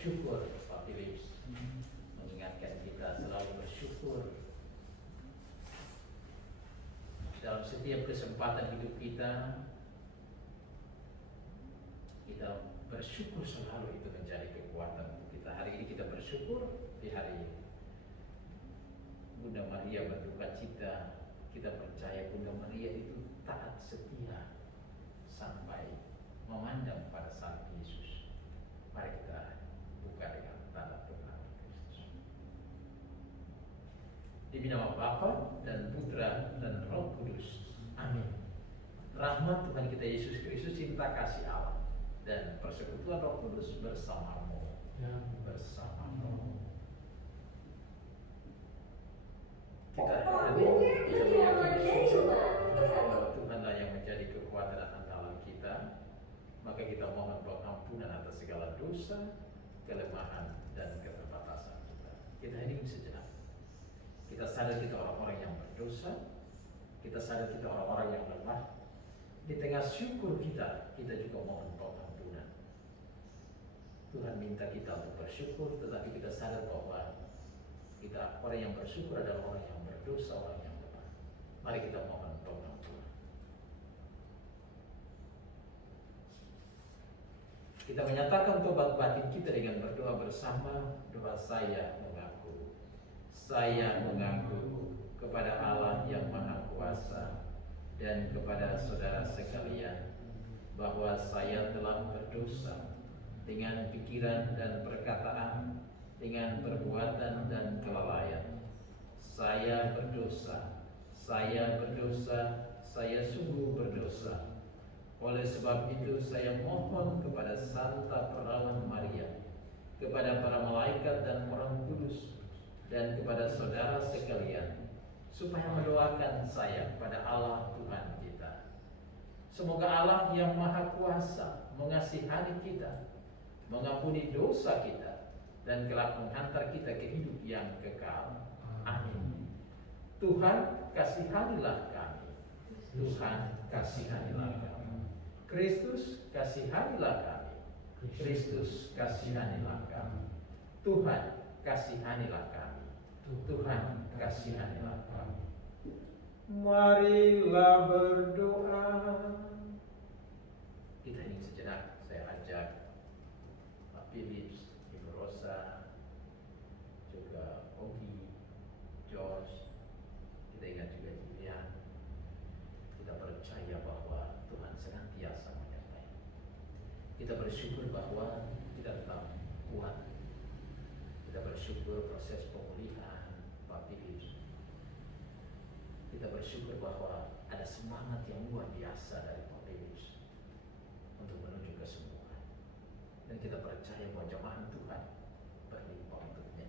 bersyukur, Pak Philips mengingatkan kita selalu bersyukur dalam setiap kesempatan hidup kita. Kita bersyukur selalu, itu menjadi kekuatan untuk kita. Hari ini kita bersyukur, di hari Bunda Maria berduka cita, kita percaya Bunda Maria itu taat setia sampai memandang pada Sang Yesus. Mari kita buka dengan tanda Tuhan Kristus. Demi nama Bapa dan Putra dan Roh Kudus. Amin. Rahmat Tuhan kita Yesus Kristus, cinta kasih Allah, dan persekutuan Roh Kudus bersamamu. Bersamamu. Kita meyakini Tuhanlah yang menjadi kekuatan dan andalan kita. Maka kita mohon pengampunan atas segala dosa, kelemahan, dan keterbatasan kita. Kita hening sejenak. Kita sadar kita orang-orang yang berdosa. Kita sadar kita orang-orang yang lemah. Di tengah syukur kita juga mohon pengampunan. Tuhan minta kita untuk bersyukur, tetapi kita sadar bahwa kita orang yang bersyukur adalah orang yang berdosa, orang yang lemah. Mari kita mohon pengampunan. Kita menyatakan tobat batin kita dengan berdoa bersama. Doa saya mengaku. Saya mengaku kepada Allah yang Maha Kuasa dan kepada saudara sekalian bahwa saya telah berdosa dengan pikiran dan perkataan, dengan perbuatan dan kelalaian. Saya berdosa, saya sungguh berdosa. Oleh sebab itu saya mohon kepada Santa Perawan Maria, kepada para malaikat dan orang kudus, dan kepada saudara sekalian, supaya mendoakan saya kepada Allah Tuhan kita. Semoga Allah yang Maha Kuasa mengasihani kita, mengampuni dosa kita, dan kelak menghantar kita ke hidup yang kekal. Amin. Tuhan kasihanilah kami. Tuhan kasihanilah kami. Kristus kasihanilah kami. Kristus kasihanilah kami. Tuhan kasihanilah kami. Tuhan kasihanilah kami. Marilah berdoa. Kita hening sejenak. Saya ajak Pak Philips, Ibu Rosa, juga Ogi, George. Kita ingat juga Julian. Kita percaya bahwa Tuhan senantiasa menyertai. Kita bersyukur bahwa kita tetap kuat. Kita bersyukur proses pemulihan Pak Philips. Kita bersyukur bahwa ada semangat yang luar biasa dari Pak Philips untuk menuju kesembuhan. Dan kita percaya bahwa jemaat Tuhan berlimpah untuknya.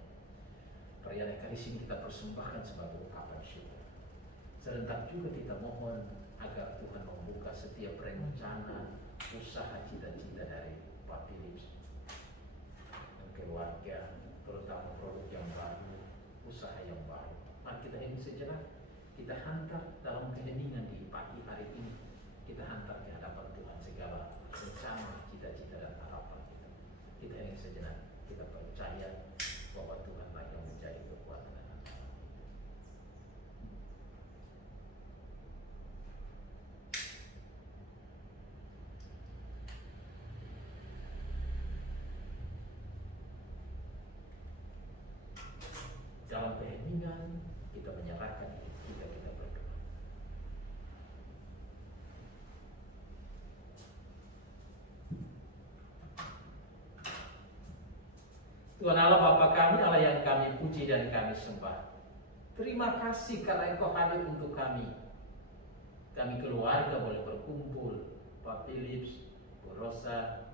Perayaan Ekaristi ini kita persembahkan sebagai ungkapan syukur. Serentak juga kita mohon agar Tuhan membuka setiap rencana, usaha, cita-cita dari Pak Philips dan keluarga, terutama produk yang baru, usaha yang baru. Mari kita ini sejenak, kita hantar dalam keheningan di pagi hari ini. Kita hantar ke hadapan Tuhan segala rencana, cita-cita, dan harapan kita. Kita ini sejenak, kita percaya bahwa Tuhanlah yang menjadi kekuatan dan andalan. Dalam keheningan kita menyerahkan hidup kita berdoa. Tuhan Allah Bapa kami, Allah yang kami puji dan kami sembah. Terima kasih karena Engkau hadir untuk kami. Kami keluarga boleh berkumpul, Pak Philips, Bu Rosa,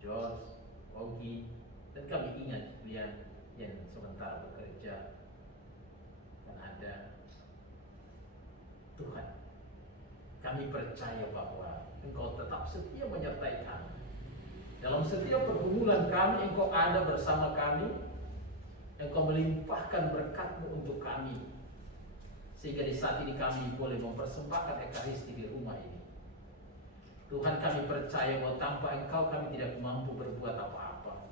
George, Ogi, dan kami ingat Julian yang sementara bekerja. Dan ada Tuhan, kami percaya bahwa Engkau tetap setia menyertai kami. Dalam setiap pergumulan kami, Engkau ada bersama kami. Engkau melimpahkan berkat-Mu untuk kami. Sehingga di saat ini kami boleh mempersembahkan Ekaristi di rumah ini. Tuhan, kami percaya bahwa tanpa Engkau kami tidak mampu berbuat apa-apa.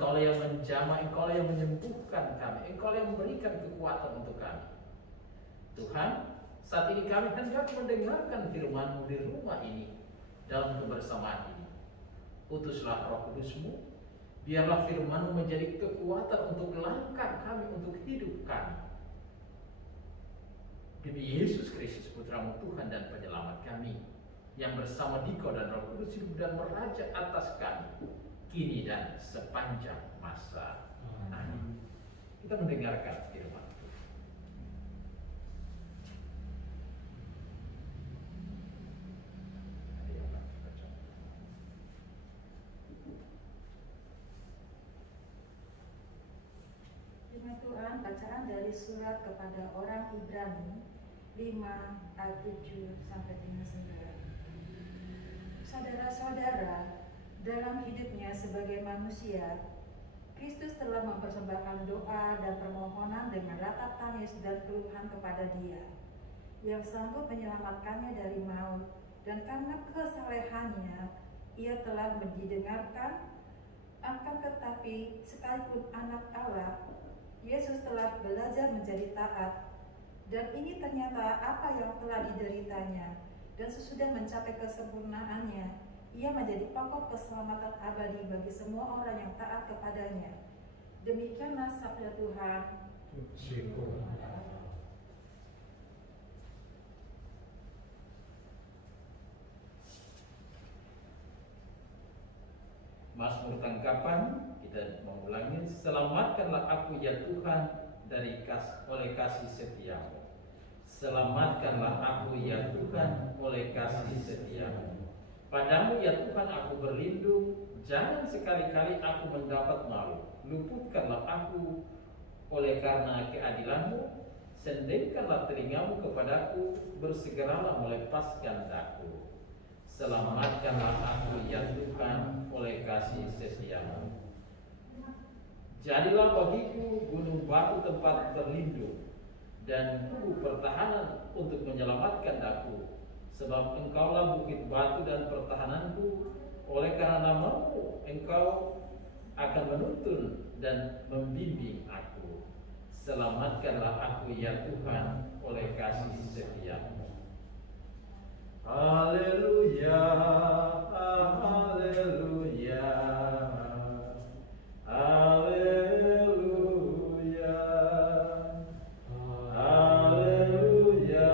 Engkau yang menjamah, Engkau yang menyembuhkan kami, Engkau yang memberikan kekuatan untuk kami. Tuhan, saat ini kami hendak mendengarkan firman-Mu di rumah ini, dalam kebersamaan ini. Utuslah Roh Kudus-Mu, biarlah firman-Mu menjadi kekuatan untuk langkah kami, untuk hidup kami. Demi Yesus Kristus, Putra-Mu Tuhan dan Penyelamat kami, yang bersama Dikau dan Roh Kudus hidup dan meraja atas kami, kini dan sepanjang masa. Amin. Kita mendengarkan firman Tuhan. Firman Tuhan bacaan dari surat kepada orang Ibrani 5 ayat 7 sampai dengan 9. Saudara-saudara, dalam hidupnya sebagai manusia, Kristus telah mempersembahkan doa dan permohonan dengan ratap tangis dan keluhan kepada Dia, yang sanggup menyelamatkannya dari maut, dan karena kesalehannya Ia telah didengarkan. Akan tetapi, sekalipun anak Allah, Yesus telah belajar menjadi taat, dan ini ternyata apa yang telah dideritanya, dan sesudah mencapai kesempurnaannya, Ia menjadi pokok keselamatan abadi bagi semua orang yang taat kepadanya. Demikianlah sabda Tuhan. Syukur. Mazmur tangkapan kita mengulangi. Selamatkanlah aku ya Tuhan oleh kasih setiamu. Selamatkanlah aku ya Tuhan oleh kasih setiamu. Padamu ya Tuhan aku berlindung, jangan sekali-kali aku mendapat malu. Luputkanlah aku oleh karena keadilanmu, sendengkanlah telingamu kepadaku, bersegeralah melepaskan daku. Selamatkanlah aku ya Tuhan oleh kasih setiamu. Jadilah bagiku gunung batu tempat berlindung, dan kubu pertahanan untuk menyelamatkan daku. Sebab Engkaulah bukit batu dan pertahananku, oleh karena namamu Engkau akan menuntun dan membimbing aku. Selamatkanlah aku ya Tuhan oleh kasih setiamu. Haleluya, haleluya, haleluya, haleluya,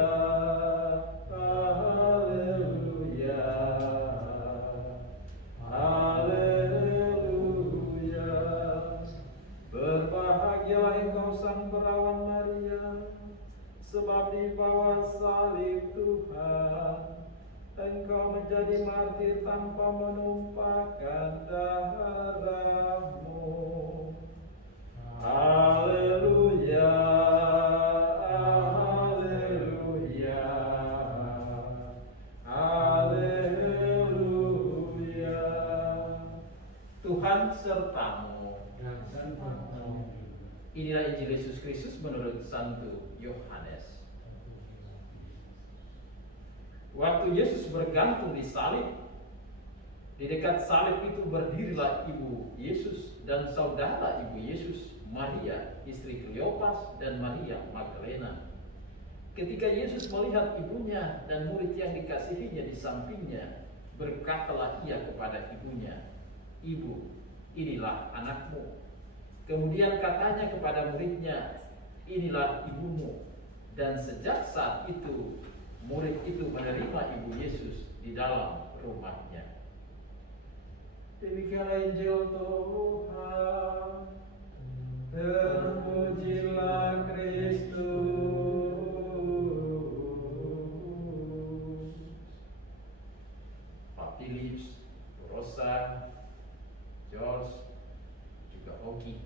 haleluya, haleluya. Berbahagialah engkau sang perawan Maria, sebab di bawah salib Tuhan Engkau menjadi martir tanpa menumpahkan darahmu. Haleluya, haleluya, haleluya. Tuhan sertamu. Inilah Injil Yesus Kristus menurut Santo Yohanes. Waktu Yesus bergantung di salib, di dekat salib itu berdirilah ibu Yesus dan saudara ibu Yesus, Maria, istri Kleopas, dan Maria Magdalena. Ketika Yesus melihat ibunya dan murid yang dikasihinya di sampingnya, berkatalah ia kepada ibunya, "Ibu, inilah anakmu." Kemudian katanya kepada muridnya, "Inilah ibumu." Dan sejak saat itu, murid itu menerima ibu Yesus di dalam rumahnya. Demikianlah Injil Tuhan. Terpujilah Kristus. Pak Philips, Rosa, George, juga Oki.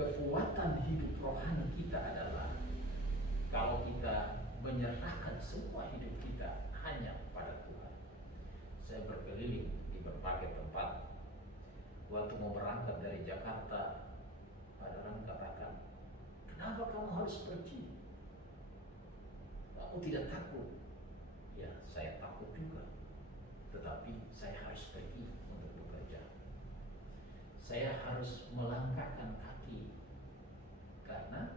Kekuatan hidup rohani kita adalah kalau kita menyerahkan semua hidup kita hanya pada Tuhan. Saya berkeliling di berbagai tempat. Waktu mau berangkat dari Jakarta, ada orang katakan, "Kenapa kamu harus pergi? Kamu tidak takut?" Ya, saya takut juga. Tetapi saya harus harus melangkahkan kaki karena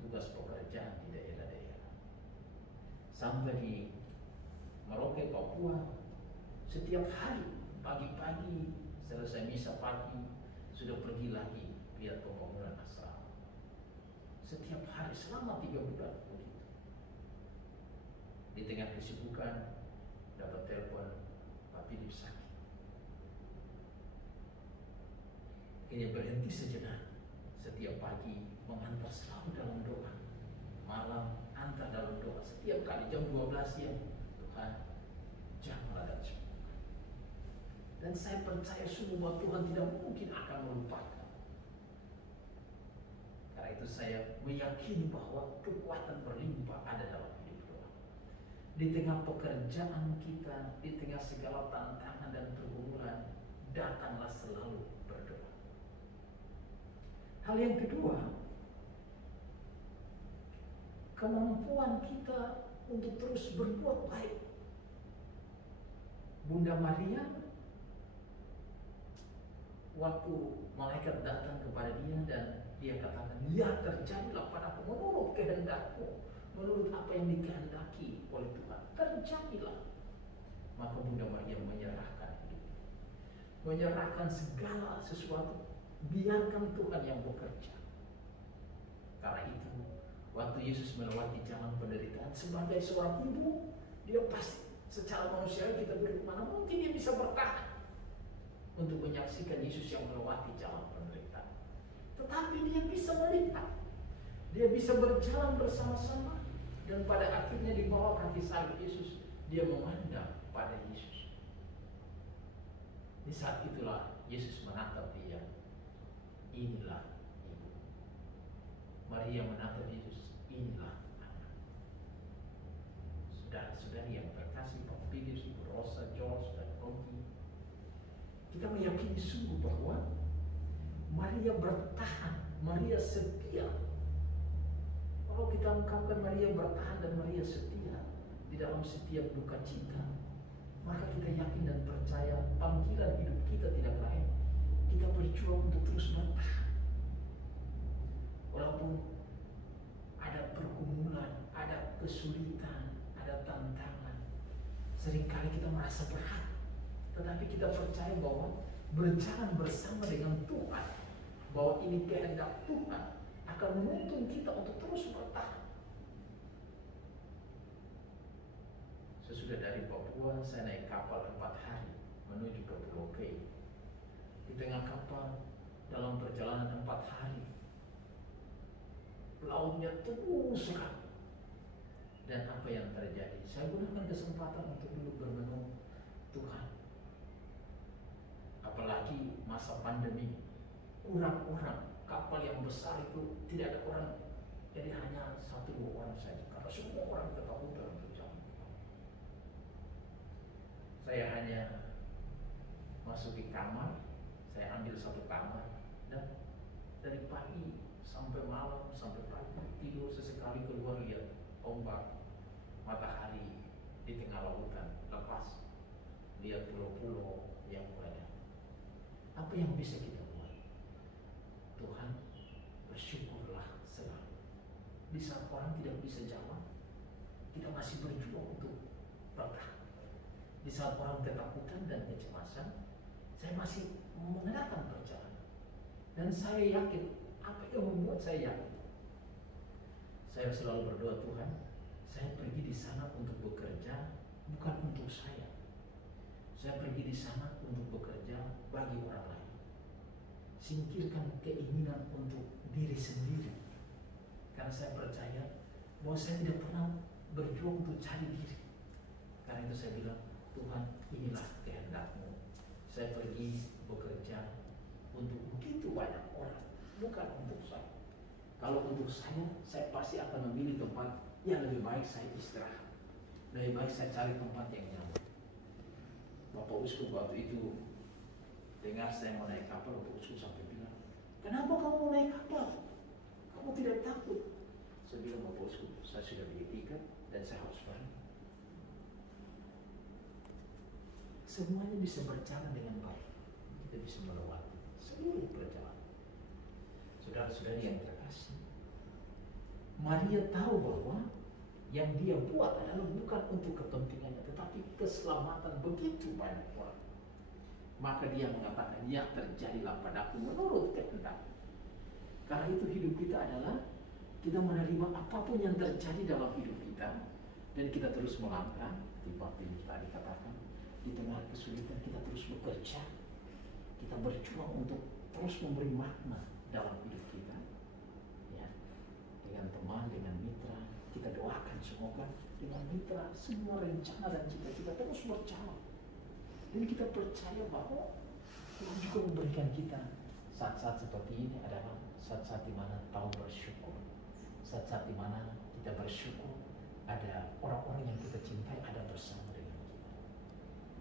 tugas pekerjaan di daerah-daerah. Sampai di Merauke, Papua, setiap hari pagi-pagi selesai misa pagi sudah pergi lagi lihat pembangunan asrama. Setiap hari selama 3 bulan begitu. Di tengah kesibukan dapat telepon Pak Philip sakit. Ini berhenti sejenak. Setiap pagi mengantar selalu dalam doa. Malam antar dalam doa. Setiap kali jam 12 siang, Tuhan janganlah dan sembuhkan. Dan saya percaya sungguh bahwa Tuhan tidak mungkin akan melupakan. Karena itu saya meyakini bahwa kekuatan berlimpah ada dalam hidup doa. Di tengah pekerjaan kita, di tengah segala tantangan dan pergumulan, datanglah selalu berdoa. Hal yang kedua, kemampuan kita untuk terus berbuat baik. Bunda Maria, waktu malaikat datang kepada dia dan dia katakan, ya terjadilah padaku menurut kehendakmu, menurut apa yang dikehendaki oleh Tuhan, terjadilah. Maka Bunda Maria menyerahkan hidupnya, menyerahkan segala sesuatu, biarkan Tuhan yang bekerja. Karena itu, waktu Yesus melewati jalan penderitaan sebagai seorang ibu, dia pasti secara manusia kita bagaimana mungkin dia bisa bertahan untuk menyaksikan Yesus yang melewati jalan penderitaan. Tetapi dia bisa melihat, dia bisa berjalan bersama-sama, dan pada akhirnya di bawah kaki salib Yesus, dia memandang pada Yesus. Di saat itulah Yesus menatap dia. Inilah ibu. Maria menatap Yesus. Inilah anak. Saudara-saudari yang terkasih, Pak Philip, Ibu Rosa, George, dan Ogi, kita meyakini sungguh bahwa Maria bertahan, Maria setia. Kalau kita ungkapkan Maria bertahan dan Maria setia di dalam setiap duka cita, maka kita yakin dan percaya panggilan hidup kita tidak lain, kita berjuang untuk terus bertahan. Walaupun ada pergumulan, ada kesulitan, ada tantangan, seringkali kita merasa berat, tetapi kita percaya bahwa berjalan bersama dengan Tuhan, bahwa ini kehendak Tuhan, akan menuntun kita untuk terus bertahan. Sesudah dari Papua, saya naik kapal 4 hari menuju ke Pulau K. Di tengah kapal, dalam perjalanan 4 hari, lautnya terus sekali. Dan apa yang terjadi? Saya gunakan kesempatan untuk duduk bermenung, Tuhan, apalagi masa pandemi, kurang orang, kapal yang besar itu tidak ada orang, jadi hanya 1-2 orang saja, karena semua orang ketakutan untuk jalan. Saya hanya masuk di kamar, saya ambil 1 kamar, dan dari pagi sampai malam, sampai pagi tidur, sesekali keluar lihat ombak, matahari di tengah lautan lepas, lihat pulau-pulau yang banyak. Apa yang bisa kita buat? Tuhan, bersyukurlah selalu. Di saat orang tidak bisa jalan, kita masih berjuang untuk bertahan. Di saat orang ketakutan dan kecemasan, saya masih mengenakan perjalanan. Dan saya yakin, apa yang membuat saya yakin? Saya selalu berdoa, Tuhan, saya pergi di sana untuk bekerja, bukan untuk saya. Saya pergi di sana untuk bekerja bagi orang lain. Singkirkan keinginan untuk diri sendiri. Karena saya percaya bahwa saya tidak pernah berjuang untuk cari diri. Karena itu saya bilang, Tuhan, inilah kehendak-Mu. Saya pergi bekerja untuk begitu banyak orang, bukan untuk saya. Kalau untuk saya pasti akan memilih tempat yang lebih baik saya istirahat. Lebih baik saya cari tempat yang nyaman. Bapak Uskup waktu itu dengar saya mau naik kapal, Bapak Uskup sampai bilang, kenapa kamu mau naik kapal? Kamu tidak takut? Saya bilang, Bapak Uskup, saya sudah beli tiket dan saya harus pergi. Semuanya bisa berjalan dengan baik. Kita bisa melewati seluruh perjalanan. Saudara-saudari yang terkasih, Maria tahu bahwa yang dia buat adalah bukan untuk kepentingannya, tetapi keselamatan begitu banyak orang. Maka dia mengatakan, ya terjadilah padaku menurut kehendak. Karena itu hidup kita adalah kita menerima apapun yang terjadi dalam hidup kita, dan kita terus melangkah. Seperti tadi katakan, di tengah kesulitan kita terus bekerja, kita berjuang untuk terus memberi makna dalam hidup kita, ya, dengan teman, dengan mitra. Kita doakan semoga dengan mitra semua rencana dan cita-cita terus berjalan, dan kita percaya bahwa Tuhan juga memberikan kita saat-saat seperti ini adalah saat-saat di mana tahu bersyukur, saat-saat di mana kita bersyukur ada orang-orang yang kita cintai ada bersama dengan kita.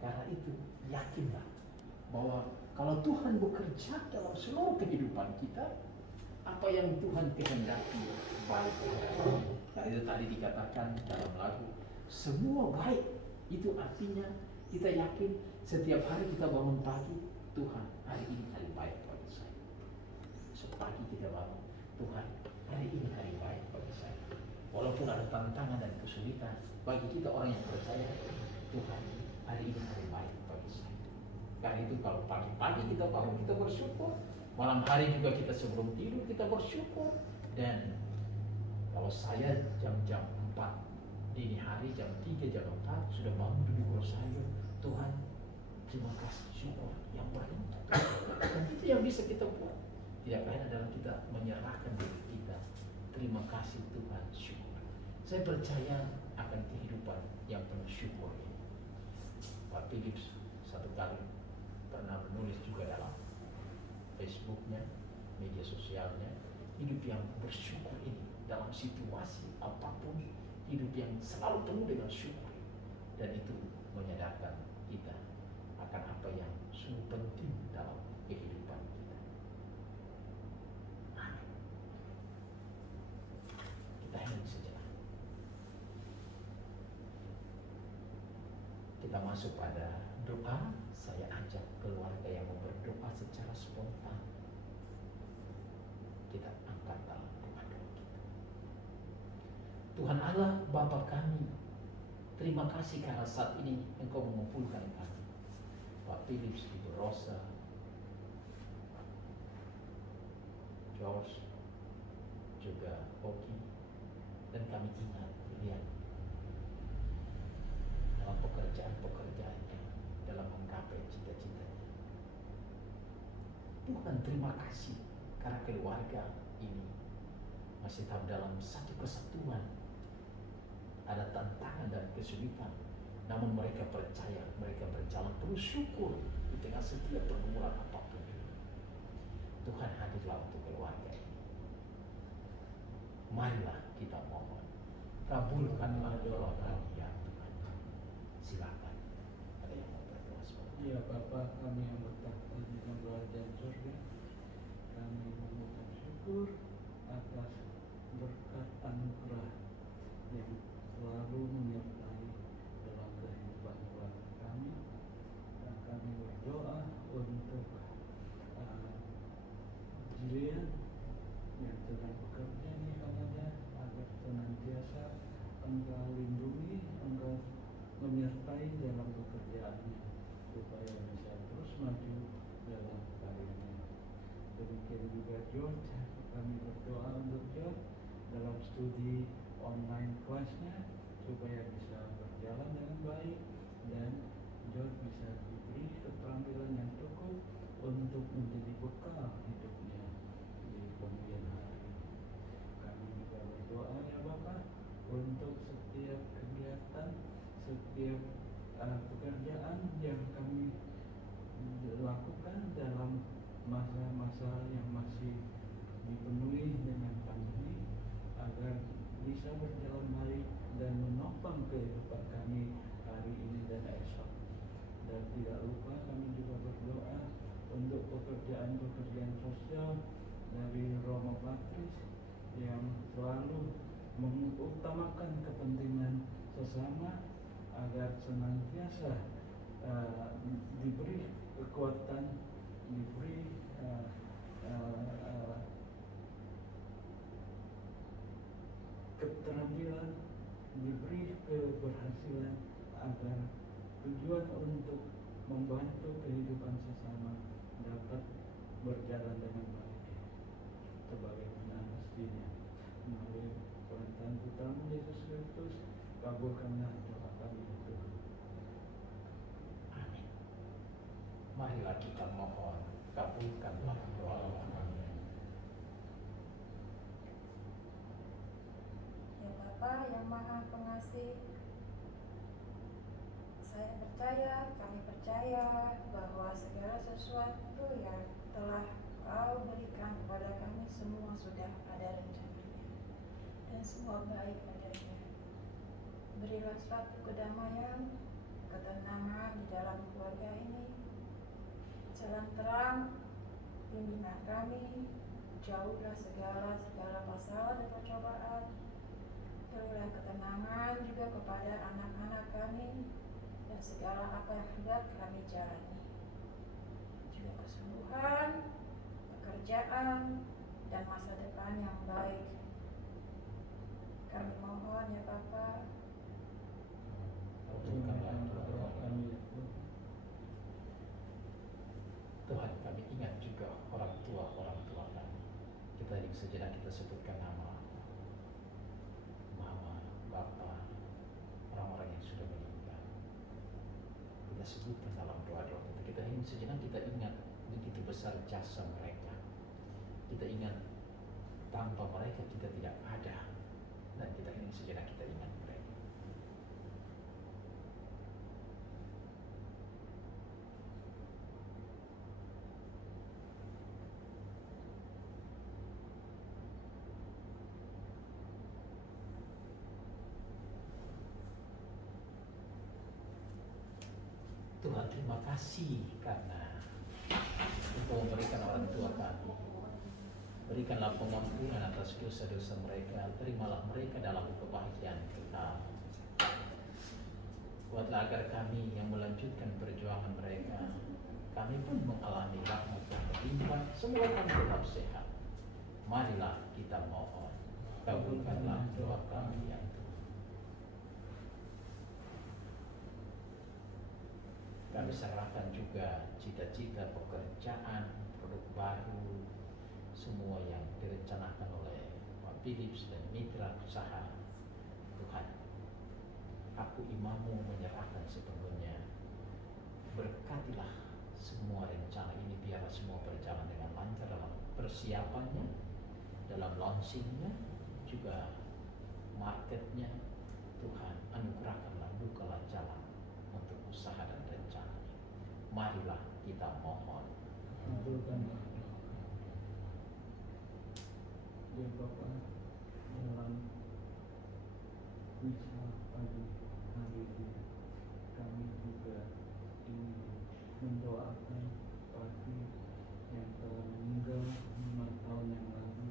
Karena itu yakinlah bahwa kalau Tuhan bekerja dalam seluruh kehidupan kita, apa yang Tuhan kehendaki baik. Nah, itu tadi dikatakan dalam lagu, semua baik. Itu artinya kita yakin setiap hari kita bangun pagi, Tuhan hari ini hari baik bagi saya. Sepagi kita bangun, Tuhan hari ini hari baik bagi saya. Walaupun ada tantangan dan kesulitan, bagi kita orang yang percaya, Tuhan hari ini hari baik bagi saya. Karena itu kalau pagi-pagi kita bangun, kita bersyukur. Malam hari juga kita sebelum tidur kita bersyukur. Dan kalau saya jam-jam 4 dini hari, jam 3, jam 4 sudah bangun duduk bersayur, Tuhan terima kasih, syukur yang berlimpah. Dan itu yang bisa kita buat. Tidak lain adalah kita menyerahkan diri kita. Terima kasih Tuhan, syukur. Saya percaya akan kehidupan yang penuh syukur ini. Pak Philips satu kali pernah menulis juga dalam Facebooknya, media sosialnya, hidup yang bersyukur ini dalam situasi apapun, hidup yang selalu penuh dengan syukur, dan itu menyadarkan kita akan apa yang sungguh penting dalam kehidupan kita. Amin. Kita hening sejenak. Kita masuk pada doa. Saya ajak keluarga yang mau berdoa secara spontan. Kita angkat dalam doa-doa kita. Tuhan Allah, Bapa kami, terima kasih karena saat ini Engkau mengumpulkan kami, Pak Philips, Ibu Rosa, George, juga Oki, dan kami ingat lihat dalam pekerjaan-pekerjaannya, dalam menggapai cita-citanya. Tuhan terima kasih karena keluarga ini masih tetap dalam satu kesatuan. Ada tantangan dan kesulitan, namun mereka percaya, mereka berjalan penuh syukur di tengah setiap pergumulan apapun. Tuhan hadirlah untuk keluarga ini. Marilah kita mohon, kabulkanlah doa kami ya Tuhan. Silakan, ada yang mau berdoa sebentar. Ya Bapa kami yang bertahta di kerajaan surga, kami mengucap syukur atas berkat anugerah yang selalu menyertai dalam kehidupan keluarga kami. Dan kami berdoa untuk Jilian yang sedang bekerja di Kanada, agar senantiasa Engkau lindungi, Engkau menyertai dalam pekerjaannya, supaya bisa terus maju dalam karirnya. Demikian juga George, kami berdoa untuk George dalam studi online kelasnya, supaya bisa berjalan dengan baik dan George bisa diberi keterampilan yang cukup untuk menjadi bekal hidupnya di kemudian hari. Kami juga berdoa ya Bapak untuk setiap kegiatan, setiap pekerjaan yang kami lakukan dalam masa-masa yang masih dipenuhi dengan pandemi, agar bisa berjalan baik dan menopang kehidupan kami hari ini dan esok. Dan tidak lupa kami juga berdoa untuk pekerjaan-pekerjaan sosial dari Roma Baptis yang selalu mengutamakan kepentingan sesama, agar senantiasa diberi kekuatan, diberi uh, uh, keterampilan, diberi keberhasilan agar tujuan untuk membantu kehidupan sesama dapat berjalan dengan baik sebagaimana mestinya. Melalui perantara putramu Yesus Kristus, kabulkanlah doa kami itu. Amin. Marilah kita mohon, kabulkanlah doa kami. Ya Bapa yang Maha Pengasih, kami percaya bahwa segala sesuatu yang telah Kau berikan kepada kami semua sudah ada rencananya dan semua baik adanya. Berilah suatu kedamaian, ketenangan di dalam keluarga ini, jalan terang, bimbingan kami, jauhlah segala masalah dan percobaan. Berilah ketenangan juga kepada anak-anak kami dan segala apa yang hendak kami jalani. Juga kesembuhan, pekerjaan, dan masa depan yang baik. Kami mohon ya Bapa. Kabulkanlah doa kami. Tuhan, kami ingat juga orang tua kami. Kita ingin sejenak kita sebutkan nama mama, bapa, orang-orang yang sudah meninggal. Kita sebutkan dalam doa-doa kita. Kita ingin sejenak kita ingat begitu besar jasa mereka. Kita ingat tanpa mereka kita tidak ada. Dan kita ingin sejenak kita ingat mereka. Tuhan, terima kasih karena Engkau memberikan orang tua kami. Berikanlah pengampunan atas dosa-dosa mereka. Terimalah mereka dalam kebahagiaan Tuhan. Buatlah agar kami yang melanjutkan perjuangan mereka, kami pun mengalami rahmat yang berlimpah. Semua kami tetap sehat. Marilah kita mohon, kabulkanlah doa kami yang Tuhan. Kami serahkan juga cita-cita pekerjaan, produk baru, semua yang direncanakan oleh Pak Philips dan mitra usaha. Tuhan, aku imammu menyerahkan sepenuhnya. Berkatilah semua rencana ini, biar semua berjalan dengan lancar dalam persiapannya, dalam launchingnya, juga marketnya. Tuhan, anugerahkanlah, bukalah jalan untuk usaha dan rencananya. Marilah kita mohon. Kabulkanlah ya Bapa, dalam misa pagi hari ini kami juga ingin mendoakan Pati yang telah meninggal 5 tahun yang lalu,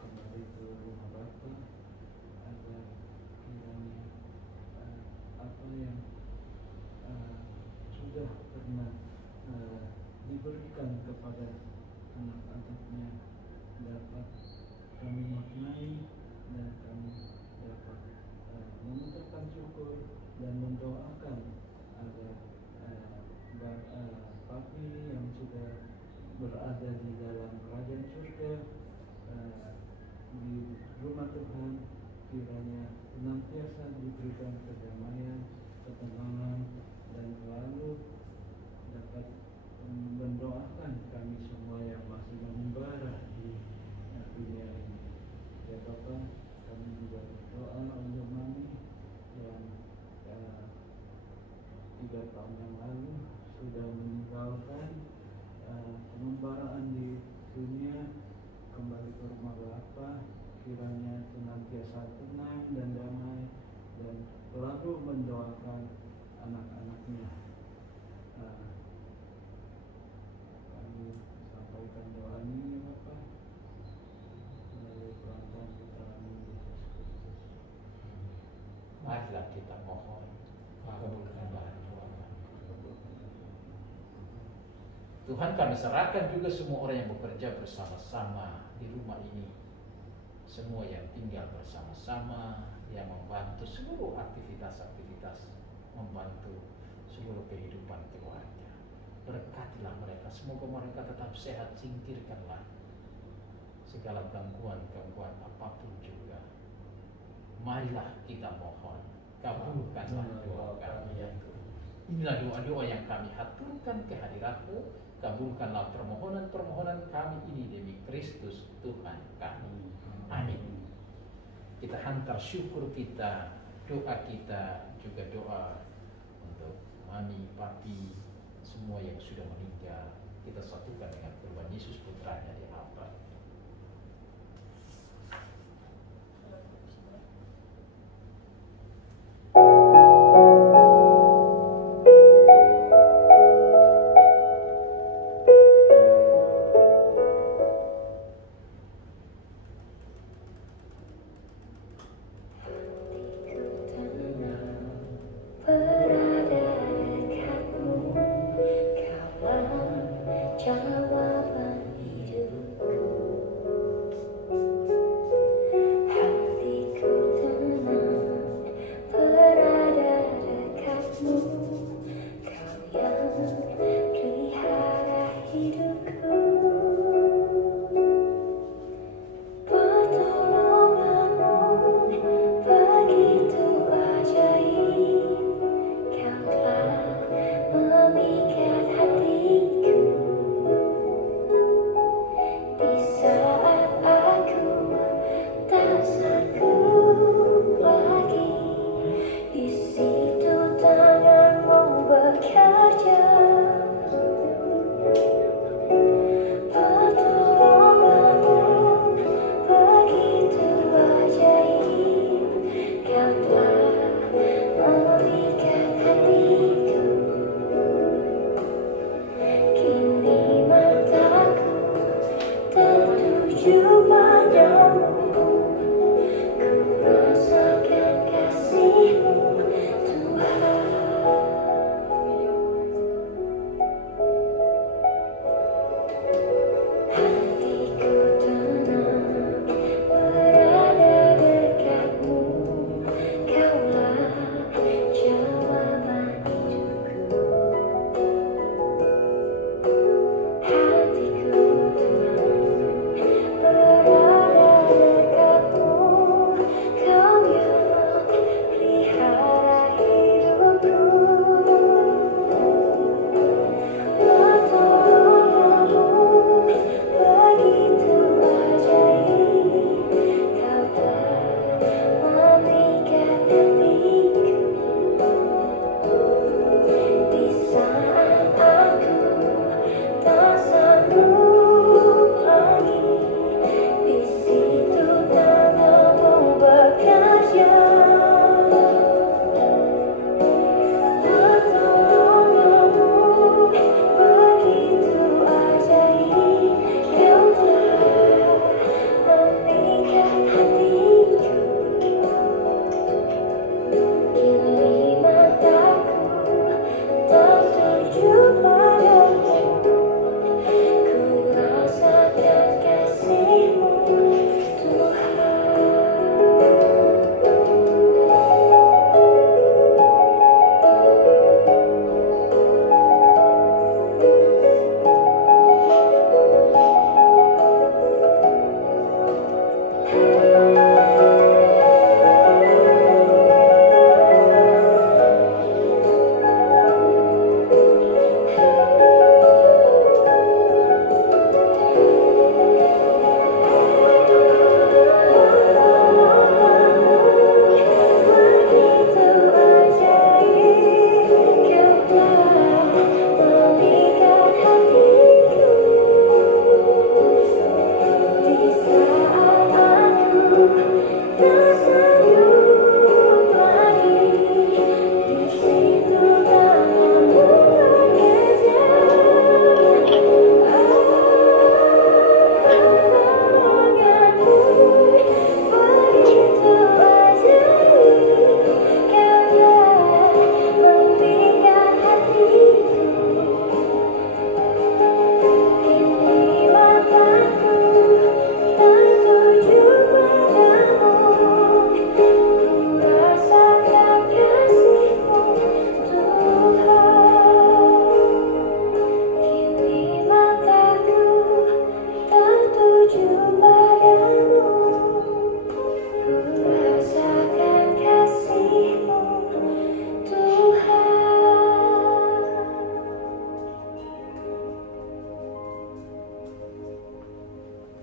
kembali ke rumah Bapa, agar kiranya apa yang sudah pernah diberikan kepada anak-anaknya dapat kami maknai dan kami dapat mengucapkan syukur dan mendoakan agar Papi yang sudah berada di dalam kerajaan surga di rumah Tuhan, kiranya senantiasa diberikan kedamaian, ketenangan, dan selalu dapat mendoakan kami semua yang masih mengembara di dunia ini. Ya Bapa, kami juga berdoa untuk Mami yang 3 tahun yang lalu sudah meninggalkan pengembaraan di dunia, kembali ke rumah Bapa. Kiranya senantiasa tenang dan damai dan selalu mendoakan anak-anaknya. Kami sampaikan doa ini ya Bapak, melalui perantara putra-Mu Yesus Kristus. Marilah kita mohon, kabulkanlah doa kami. Tuhan, kami serahkan juga semua orang yang bekerja bersama-sama di rumah ini, semua yang tinggal bersama-sama, yang membantu seluruh aktivitas-aktivitas, membantu seluruh kehidupan keluarga. Berkatilah mereka, semoga mereka tetap sehat, singkirkanlah segala gangguan-gangguan apapun juga. Marilah kita mohon, kabulkanlah doa kami ya Tuhan. Inilah doa-doa yang kami haturkan ke hadirat-Mu. Kabulkanlah permohonan-permohonan kami ini demi Kristus Tuhan kami. Amin. Kita hantar syukur kita, doa kita, juga doa untuk mami, papi, semua yang sudah meninggal. Kita satukan dengan Tuhan Yesus Putranya di altar.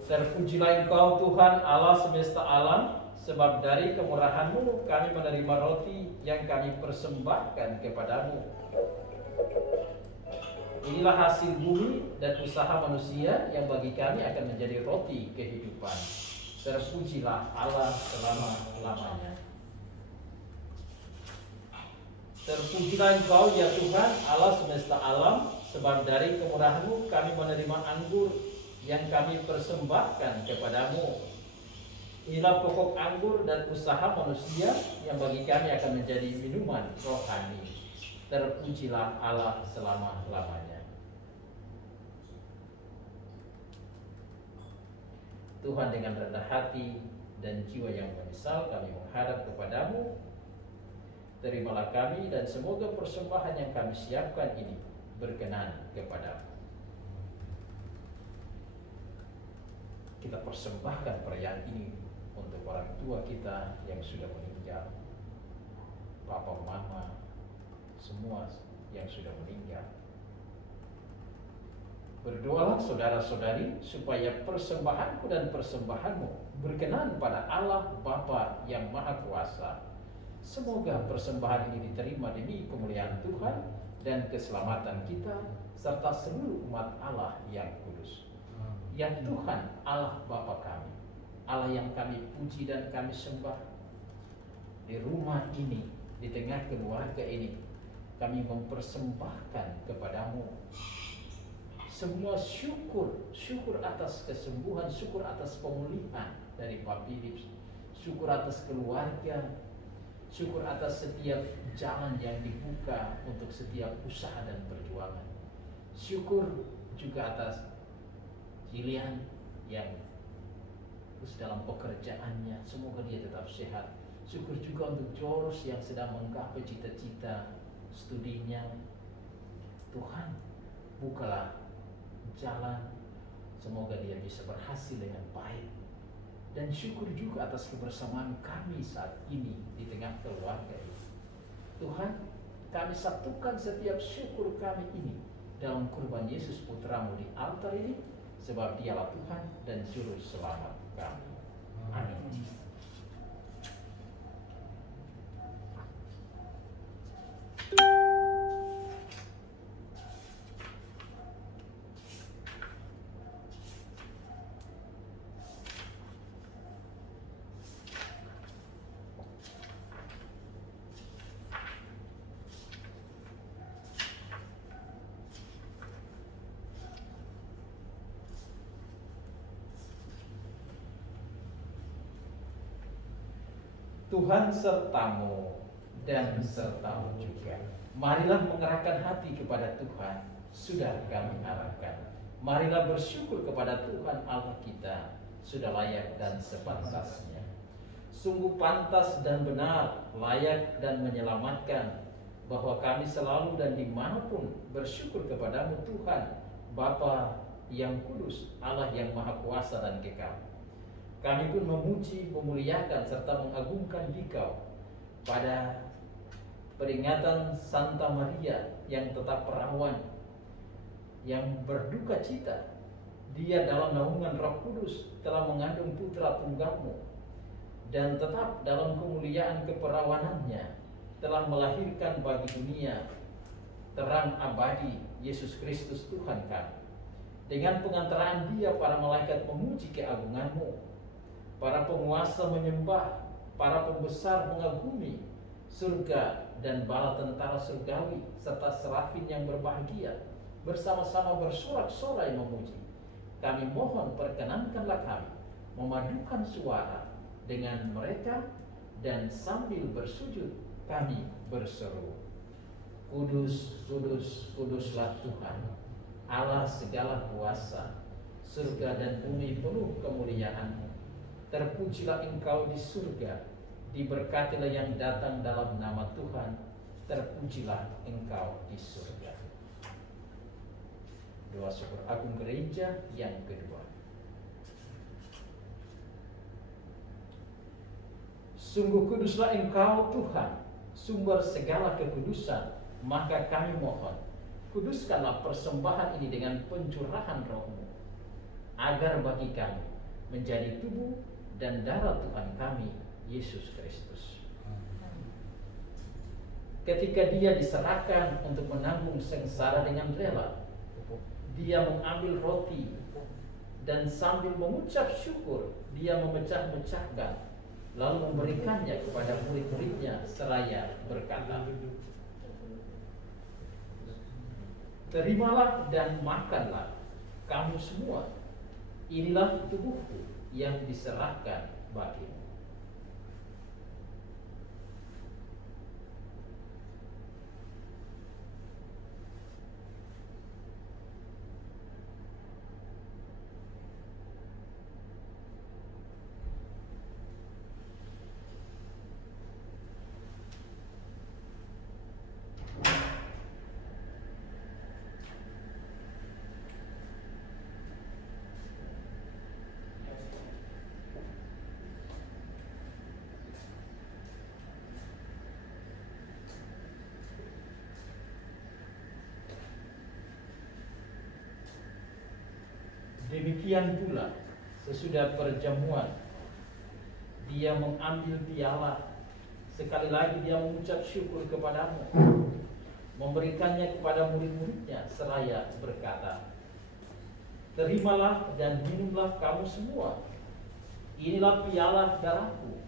Terpujilah Engkau Tuhan Allah semesta alam, sebab dari kemurahan-Mu kami menerima roti yang kami persembahkan kepadamu. Inilah hasil bumi dan usaha manusia yang bagi kami akan menjadi roti kehidupan. Terpujilah Allah selama-lamanya. Terpujilah Engkau ya Tuhan Allah semesta alam, sebab dari kemurahan-Mu kami menerima anggur yang kami persembahkan kepadamu. Inilah pokok anggur dan usaha manusia yang bagi kami akan menjadi minuman rohani. Terpujilah Allah selama-lamanya. Tuhan, dengan rendah hati dan jiwa yang menyesal kami menghadap kepadamu. Terimalah kami dan semoga persembahan yang kami siapkan ini berkenan kepadamu. Kita persembahkan perayaan ini untuk orang tua kita yang sudah meninggal, papa, mama, semua yang sudah meninggal. Berdoalah saudara-saudari supaya persembahanku dan persembahanmu berkenan pada Allah Bapa yang Maha Kuasa. Semoga persembahan ini diterima demi kemuliaan Tuhan dan keselamatan kita serta seluruh umat Allah yang kudus. Ya Tuhan Allah Bapa kami, Allah yang kami puji dan kami sembah, di rumah ini, di tengah keluarga ini, kami mempersembahkan kepadamu semua syukur atas kesembuhan, syukur atas pemulihan dari Pak Philips, syukur atas keluarga, syukur atas setiap jalan yang dibuka untuk setiap usaha dan perjuangan. Syukur juga atas Jilian yang terus dalam pekerjaannya, semoga dia tetap sehat. Syukur juga untuk Joros yang sedang menggapai cita-cita studinya. Tuhan, bukalah jalan, semoga dia bisa berhasil dengan baik. Dan syukur juga atas kebersamaan kami saat ini di tengah keluarga ini. Tuhan, kami satukan setiap syukur kami ini dalam kurban Yesus Putramu di altar ini, sebab dialah Tuhan dan Juru Selamat kami. Amin. Tuhan sertamu dan sertamu juga. Marilah mengerahkan hati kepada Tuhan, sudah kami harapkan. Marilah bersyukur kepada Tuhan Allah kita, sudah layak dan sepantasnya. Sungguh pantas dan benar, layak dan menyelamatkan, bahwa kami selalu dan dimanapun bersyukur kepadamu Tuhan, Bapa yang kudus, Allah yang maha kuasa dan kekal. Kami pun memuji, memuliakan, serta mengagungkan Dikau pada peringatan Santa Maria yang tetap perawan, yang berduka cita. Dia dalam naungan Roh Kudus telah mengandung putra tunggalmu, dan tetap dalam kemuliaan keperawanannya telah melahirkan bagi dunia terang abadi Yesus Kristus Tuhan kami. Dengan pengantaraan dia, para malaikat memuji keagunganmu, para penguasa menyembah, para pembesar mengagumi, surga dan bala tentara surgawi serta serafin yang berbahagia bersama-sama bersorak-sorai memuji. Kami mohon perkenankanlah kami memadukan suara dengan mereka, dan sambil bersujud kami berseru, Kudus, kudus, kuduslah Tuhan, Allah segala kuasa, surga dan bumi penuh kemuliaan-Mu. Terpujilah Engkau di surga, diberkatilah yang datang dalam nama Tuhan, terpujilah Engkau di surga. Doa syukur agung gereja yang kedua. Sungguh kuduslah Engkau Tuhan, sumber segala kekudusan, maka kami mohon, kuduskanlah persembahan ini dengan pencurahan Roh-Mu, agar bagi kami menjadi tubuh dan darah Tuhan kami, Yesus Kristus. Ketika dia diserahkan untuk menanggung sengsara dengan rela, dia mengambil roti dan sambil mengucap syukur, dia memecah-mecahkan, lalu memberikannya kepada murid-muridnya seraya berkata, "Terimalah dan makanlah kamu semua. Inilah tubuhku yang diserahkan bagimu." Demikian pula sesudah perjamuan, dia mengambil piala. Sekali lagi dia mengucap syukur kepadamu, memberikannya kepada murid-muridnya seraya berkata, "Terimalah dan minumlah kamu semua. Inilah piala darahku,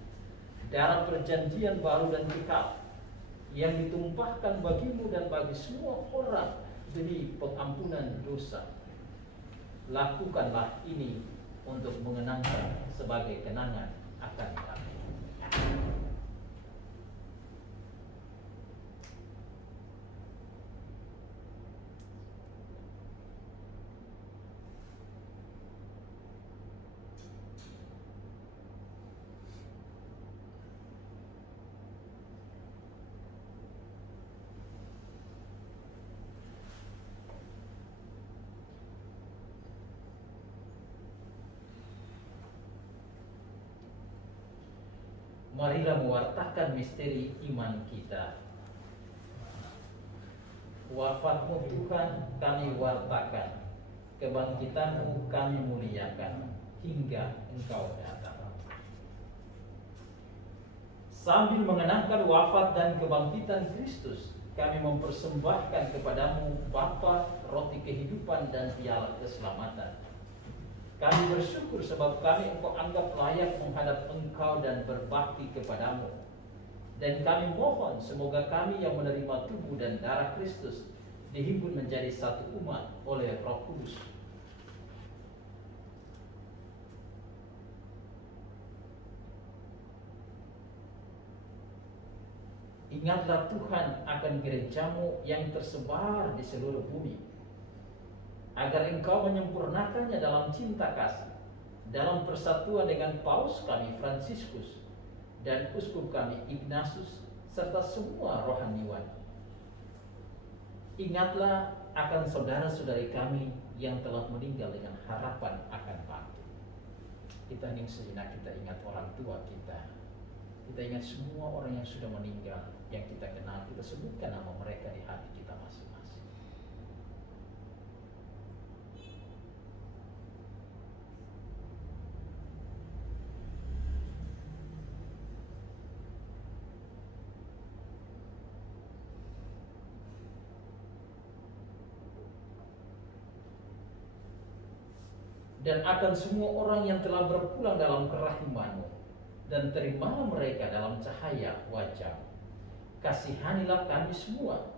darah perjanjian baru dan kekal, yang ditumpahkan bagimu dan bagi semua orang demi pengampunan dosa. Lakukanlah ini untuk mengenangkan sebagai kenangan akan kami." Marilah mewartakan misteri iman kita. Wafat-Mu Tuhan kami wartakan, kebangkitan-Mu kami muliakan hingga Engkau datang. Sambil mengenangkan wafat dan kebangkitan Kristus, kami mempersembahkan kepadamu Bapa, roti kehidupan dan piala keselamatan. Kami bersyukur sebab kami Engkau anggap layak menghadap Engkau dan berbakti kepadamu. Dan kami mohon semoga kami yang menerima tubuh dan darah Kristus dihimpun menjadi satu umat oleh Roh Kudus. Ingatlah Tuhan akan gerejamu yang tersebar di seluruh bumi, agar Engkau menyempurnakannya dalam cinta kasih, dalam persatuan dengan Paus kami Fransiskus dan Uskup kami Ignatius serta semua rohaniwan. Ingatlah akan saudara-saudari kami yang telah meninggal dengan harapan akan bangkit. Kita ingin sejenak kita ingat orang tua kita. Kita ingat semua orang yang sudah meninggal, yang kita kenal, kita sebutkan nama mereka di hati kita masing-masing. Dan akan semua orang yang telah berpulang dalam kerahiman-Mu, dan terimalah mereka dalam cahaya wajah. Kasihanilah kami semua.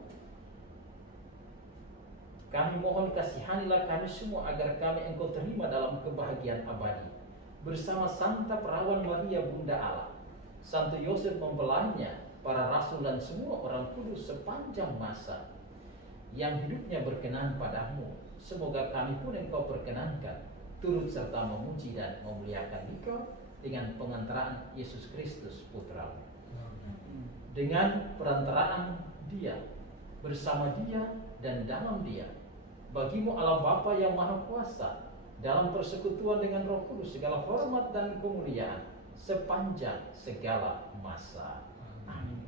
Kami mohon kasihanilah kami semua agar kami Engkau terima dalam kebahagiaan abadi, bersama Santa Perawan Maria Bunda Allah, Santo Yosef mempelainya, para rasul dan semua orang kudus sepanjang masa yang hidupnya berkenan padamu. Semoga kami pun Engkau perkenankan turut serta memuji dan memuliakan Engkau dengan pengantaraan Yesus Kristus Putra-Mu. Dengan perantaraan Dia, bersama Dia dan dalam Dia, bagimu Allah Bapa yang Maha Kuasa, dalam persekutuan dengan Roh Kudus segala hormat dan kemuliaan sepanjang segala masa. Amin.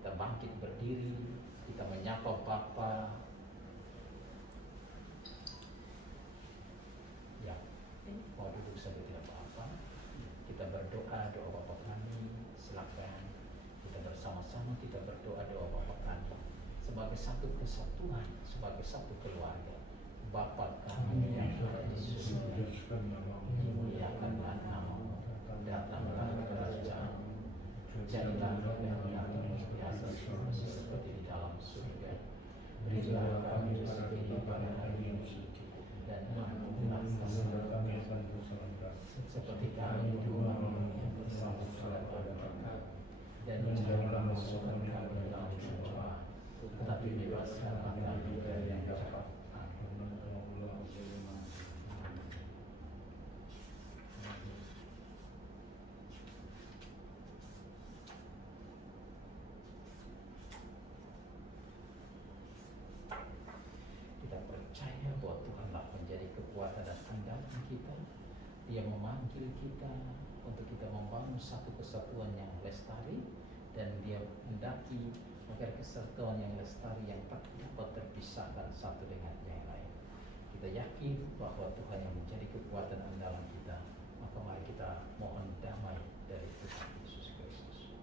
Kita bangkit berdiri, kita menyapa Bapa. Ya, waduh. persilakan kita bersama-sama kita berdoa doa Bapa kami sebagai satu kesatuan, sebagai satu keluarga. Bapa kami yang ada di surga, dimuliakanlah namamu, datanglah kerajaanmu, jadilah kehendakmu di atas bumi seperti di dalam surga. Berilah kami rezeki pada hari ini, dan ampunilah dosa kami seperti kami juga mengampuni bersalah kepada kami, dan janganlah masukkan kami dalam pencobaan, tetapi bebaskanlah kami dari yang jahat. Kita percaya bahwa Tuhanlah menjadi kekuatan dan andalan kita. Dia memanggil kita untuk kita membangun satu kesatuan yang lestari, dan Dia hendaki agar kesatuan yang lestari yang tak dapat terpisahkan satu dengan yang lain. Kita yakin bahwa Tuhan yang menjadi kekuatan andalan kita. Maka mari kita mohon damai dari Tuhan Yesus Kristus.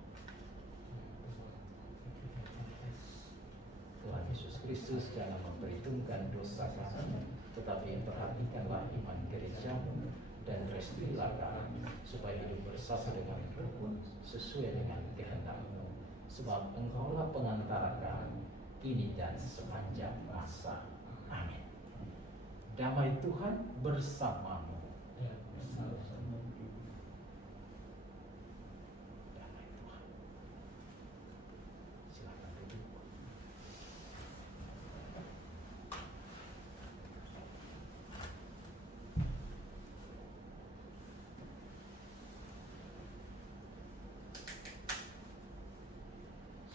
Tuhan Yesus Kristus, jangan memperhitungkan dosa kami, tetapi perhatikanlah iman gerejamu, dan restuilah kami supaya hidup bersatu dengan rukun sesuai dengan kehendak-Mu, sebab Engkaulah pengantara kami kini dan sepanjang masa. Amin. Damai Tuhan bersamamu. Damai Tuhan. Silakan duduk.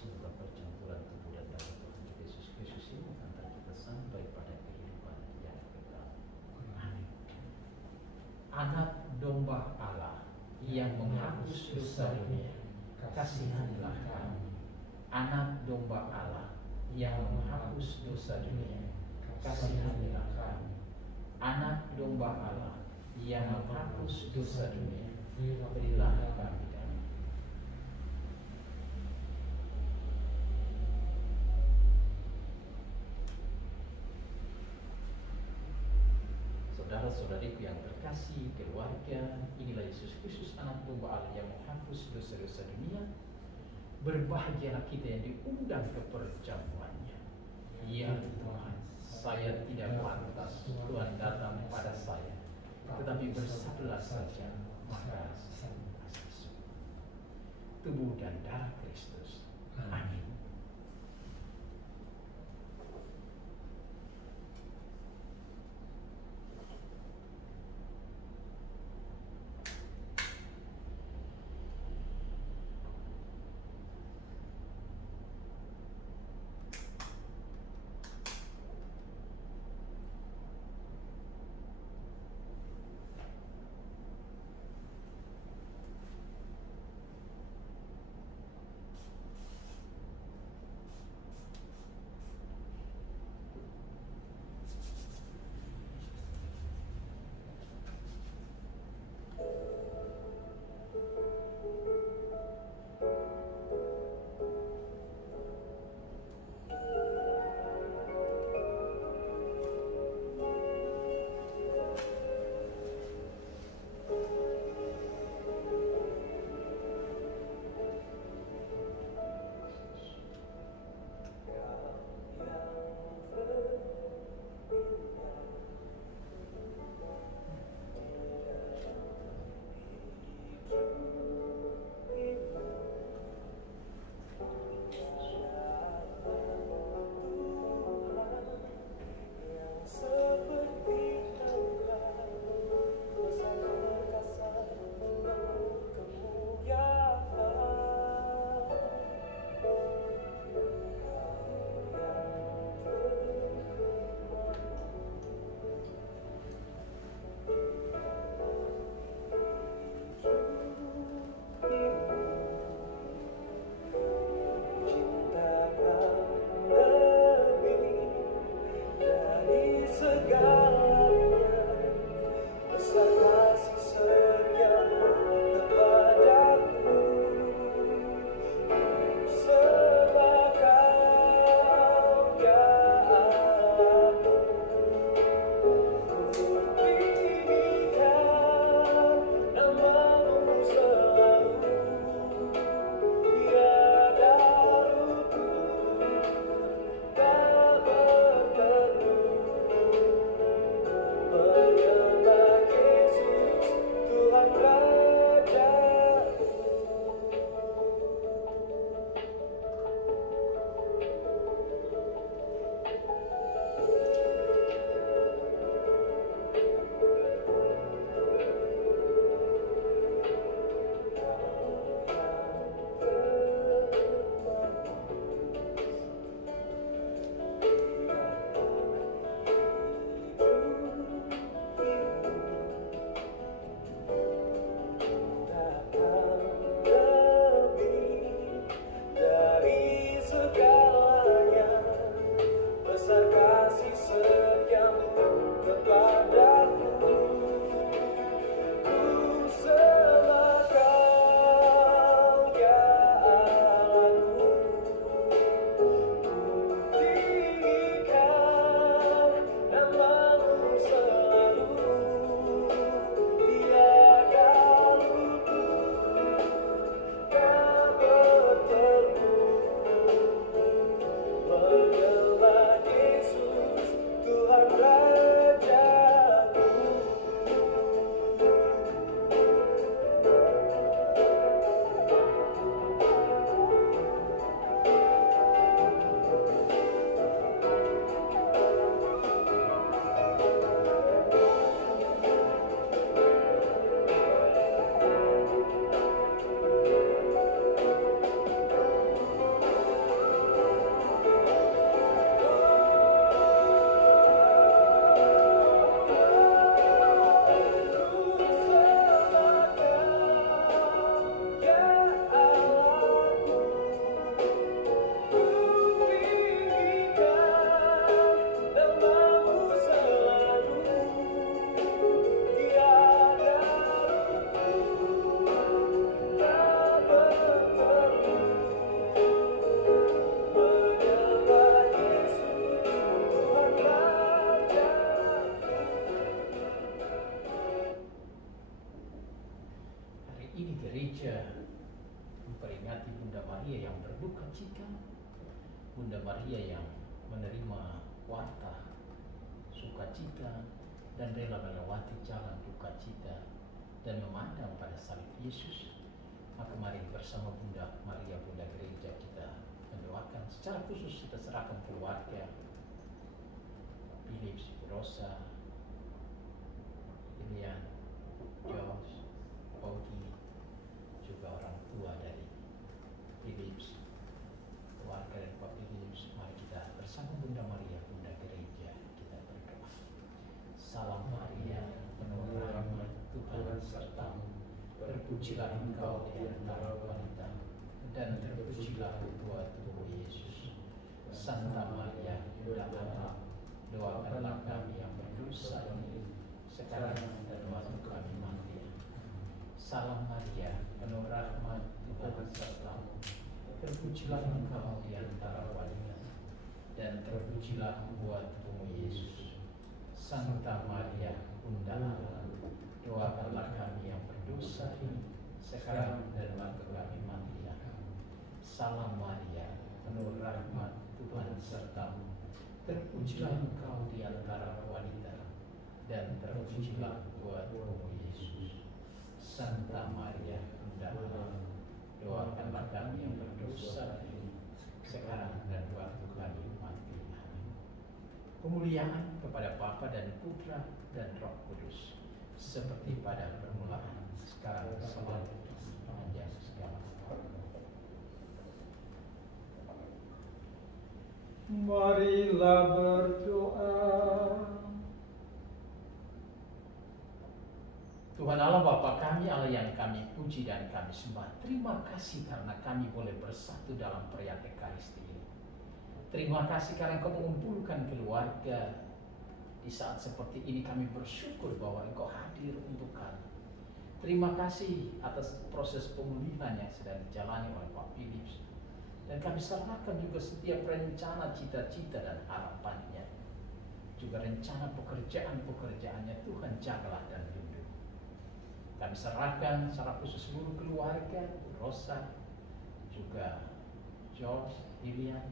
Semoga percampuran tubuh dan darah Tuhan Yesus Kristus ini mengantar kita sampai pada kehidupan yang kekal. Amin. Anak domba Allah yang menghapus dosa dunia, kasihanilah kami. Anak domba Allah yang menghapus dosa dunia, kasihanilah kami. Anak domba Allah yang menghapus dosa dunia, berilah kami damai. Saudara-saudariku yang terkasih, keluarga, inilah Yesus Kristus, anak domba Allah yang menghapus dosa-dosa dunia. Berbahagialah kita yang diundang ke perjamuannya. Ya Tuhan, saya tidak pantas Tuhan datang pada saya, tetapi bersabdalah saja, maka saya masuk. Tubuh dan darah Kristus. Amin. gereja memperingati Bunda Maria yang berduka cita, Bunda Maria yang menerima warta sukacita dan rela melewati jalan duka cita dan memandang pada salib Yesus. Maka mari bersama Bunda Maria, Bunda Gereja, kita mendoakan secara khusus, kita serahkan keluarga Philips, Rosa, Ilian, George, Ogi, juga orang tua dari Philips, keluarga dari Pak Philips. Mari kita bersama Bunda Maria, Bunda Gereja, kita berdoa. Salam Maria, penuh rahmat, Tuhan sertamu. Terpujilah engkau di antara wanita, dan terpujilah buah tubuh Yesus. Santa Maria, Bunda Allah, doakanlah kami yang berdosa ini, sekarang dan waktu kami mati. Salam Maria, penuh rahmat, Tuhan sertamu. Terpujilah engkau di antara wanita, dan terpujilah buah tubuhmu Yesus. Santa Maria, Bunda Allah, doakanlah kami yang berdosa ini, sekarang dan waktu kami mati. Salam Maria, penuh rahmat, Tuhan sertamu. Terpujilah engkau di antara wanita, dan terpujilah buah tubuhmu Yesus. Santa Maria, Bunda Allah, doakanlah kami yang berdosa ini, sekarang dan waktu kami mati. Amin. Kemuliaan kepada Bapa dan Putra dan Roh Kudus, seperti pada permulaan, sekarang, selalu, sepanjang segala waktu. Marilah berdoa. Tuhan Allah Bapa kami, Allah yang kami puji dan kami sembah, terima kasih karena kami boleh bersatu dalam perayaan Ekaristi ini. Terima kasih karena Engkau mengumpulkan keluarga. Di saat seperti ini kami bersyukur bahwa Engkau hadir untuk kami. Terima kasih atas proses pemulihan yang sedang dijalani oleh Pak Philips. Dan kami serahkan juga setiap rencana, cita-cita dan harapannya. Juga rencana pekerjaan-pekerjaannya, Tuhan jagalah dan lindungi. Kami serahkan secara khusus seluruh keluarga, Rosa, juga George, Lilian,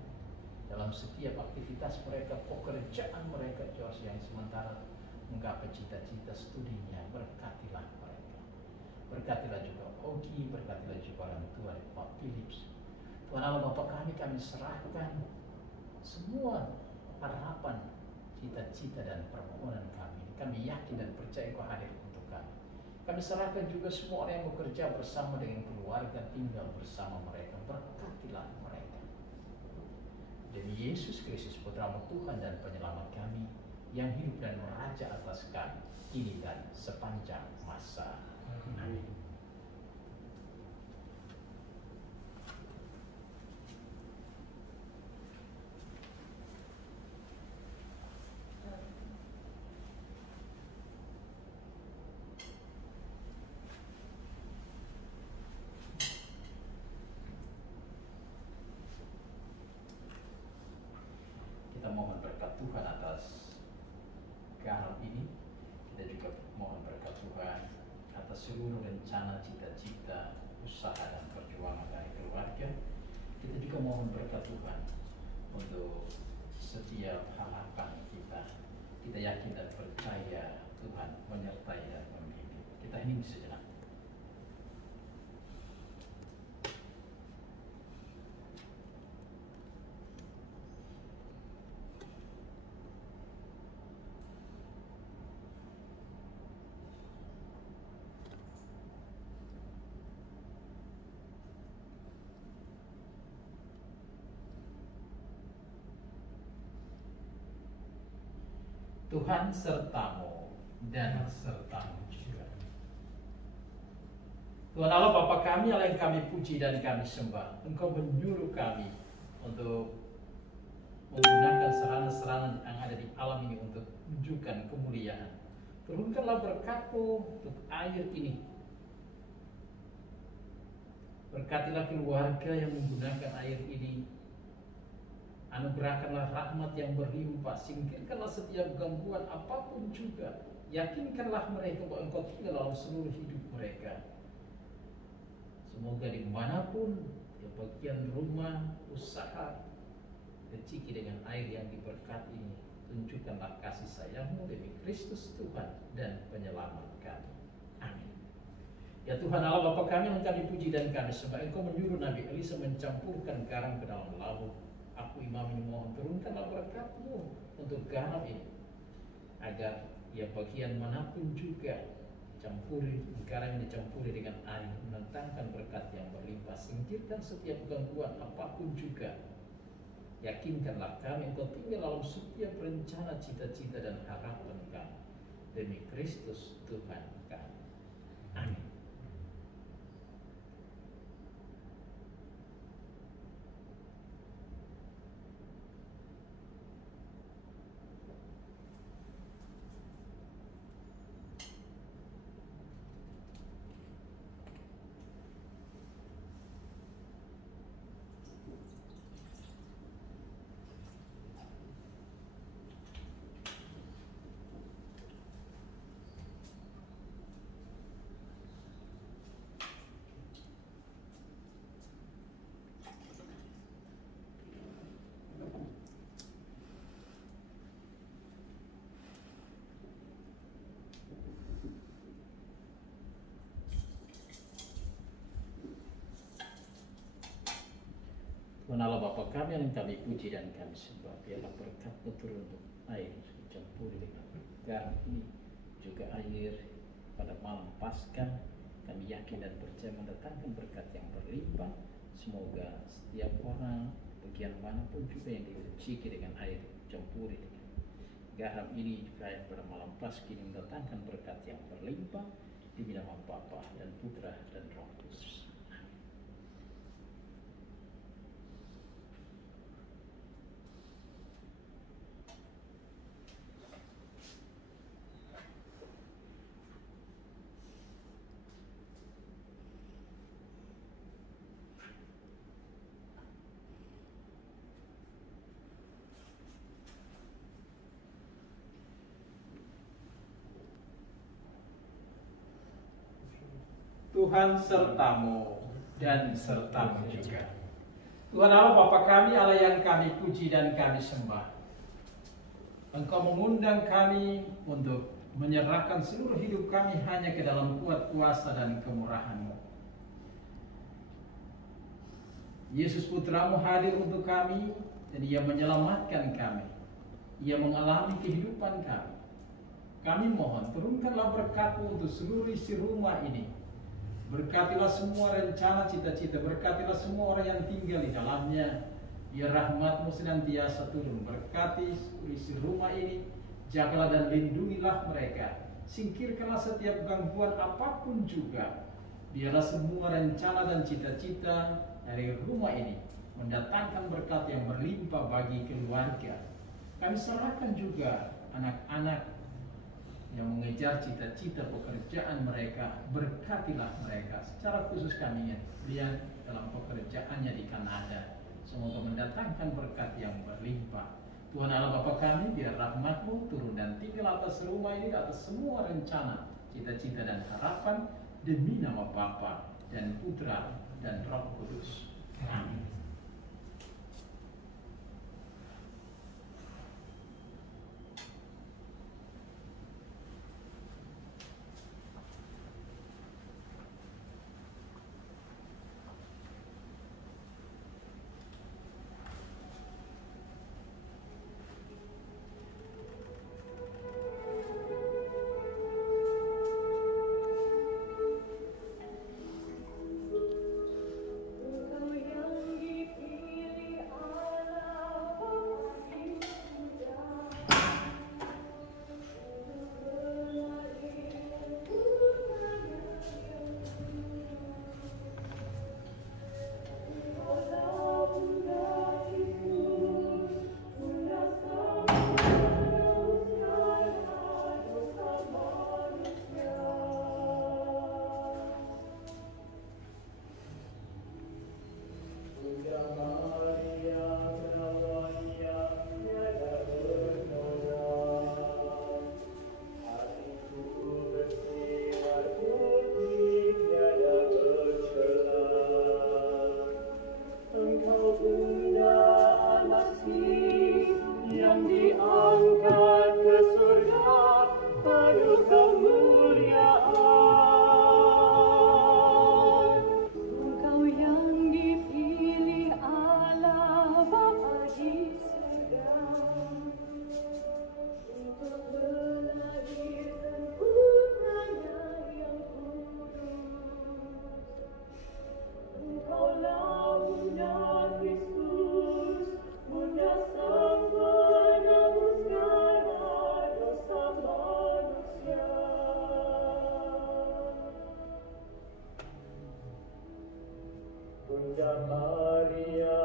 dalam setiap aktivitas mereka, pekerjaan mereka, George yang sementara menggapai cita-cita studinya, berkatilah mereka. Berkatilah juga Ogi, berkatilah juga orang tua Pak Philips. Tuhan Allah Bapa kami serahkan semua harapan, cita-cita dan permohonan kami. Kami yakin dan percaya Engkau hadir untuk kami. Kami serahkan juga semua orang yang bekerja bersama dengan keluarga, tinggal bersama mereka. Berkatilah mereka. Demi Yesus Kristus, Putra-Mu Tuhan dan Penyelamat kami, yang hidup dan meraja atas kami, kini dan sepanjang masa. Amin. Kita mohon berkat Tuhan atas garap ini. Kita juga mohon berkat Tuhan atas seluruh rencana, cita-cita, usaha dan perjuangan dari keluarga. Kita juga mohon berkat Tuhan untuk setiap harapan kita. Kita yakin dan percaya Tuhan menyertai dan membimbing. Kita hening sejenak. Tuhan sertamu dan sertamu juga. Tuhan Allah Bapa kami, Allah yang kami puji dan kami sembah, Engkau menyuruh kami untuk menggunakan sarana-sarana yang ada di alam ini untuk menunjukkan kemuliaan. Turunkanlah berkat-Mu untuk air ini. Berkatilah keluarga yang menggunakan air ini. Anugerahkanlah rahmat yang berlimpah, singkirkanlah setiap gangguan apapun juga. Yakinkanlah mereka bahwa Engkau tinggal dalam seluruh hidup mereka. Semoga dimanapun di bagian rumah, usaha, rezeki dengan air yang diberkati ini, tunjukkanlah kasih sayang-Mu demi Kristus Tuhan dan penyelamat kami. Amin. Ya Tuhan Allah Bapa kami yang kami puji dan kami sembah, Engkau menyuruh Nabi Elisa mencampurkan garam ke dalam laut. Aku imam ini mohon turunkanlah berkat-Mu untuk garam ini, agar ya bagian manapun juga garam yang dicampuri dengan air mendatangkan berkat yang berlimpah. Singkirkan setiap gangguan apapun juga. Yakinkanlah kami Engkau tinggal dalam setiap rencana, cita-cita dan harapan kami demi Kristus Tuhan kami. Amin. Tuhan Allah Bapa kami yang kami puji dan kami sembah, biarlah berkat-Mu turun untuk air dicampuri dengan garam ini, juga air pada malam Paskah. Kami yakin dan percaya mendatangkan berkat yang berlimpah. Semoga setiap orang bagian manapun juga yang direzeki dengan air dicampuri dengan garam ini, juga air pada malam Paskah ini mendatangkan berkat yang berlimpah, di nama Bapa dan Putra dan Roh Kudus. Tuhan sertamu dan sertamu juga. Tuhan Allah Bapa kami, Allah yang kami puji dan kami sembah, Engkau mengundang kami untuk menyerahkan seluruh hidup kami hanya ke dalam kuat kuasa dan kemurahan-Mu. Yesus Putramu hadir untuk kami, dan Ia menyelamatkan kami. Ia mengalami kehidupan kami. Kami mohon turunkanlah berkat-Mu untuk seluruh isi rumah ini. Berkatilah semua rencana cita-cita, berkatilah semua orang yang tinggal di dalamnya. Biar rahmat-Mu senantiasa turun, berkati isi rumah ini, jagalah dan lindungilah mereka. Singkirkanlah setiap gangguan apapun juga. Biarlah semua rencana dan cita-cita dari rumah ini mendatangkan berkat yang berlimpah bagi keluarga. Kami serahkan juga anak-anak yang mengejar cita-cita pekerjaan mereka, berkatilah mereka. Secara khusus kami lihat dalam pekerjaannya di Kanada, semoga mendatangkan berkat yang berlimpah. Tuhan Allah Bapa kami, biar rahmat-Mu turun dan tinggal atas rumah ini, atas semua rencana, cita-cita dan harapan, demi nama Bapa dan Putra dan Roh Kudus. Amin. Engkau yang Maria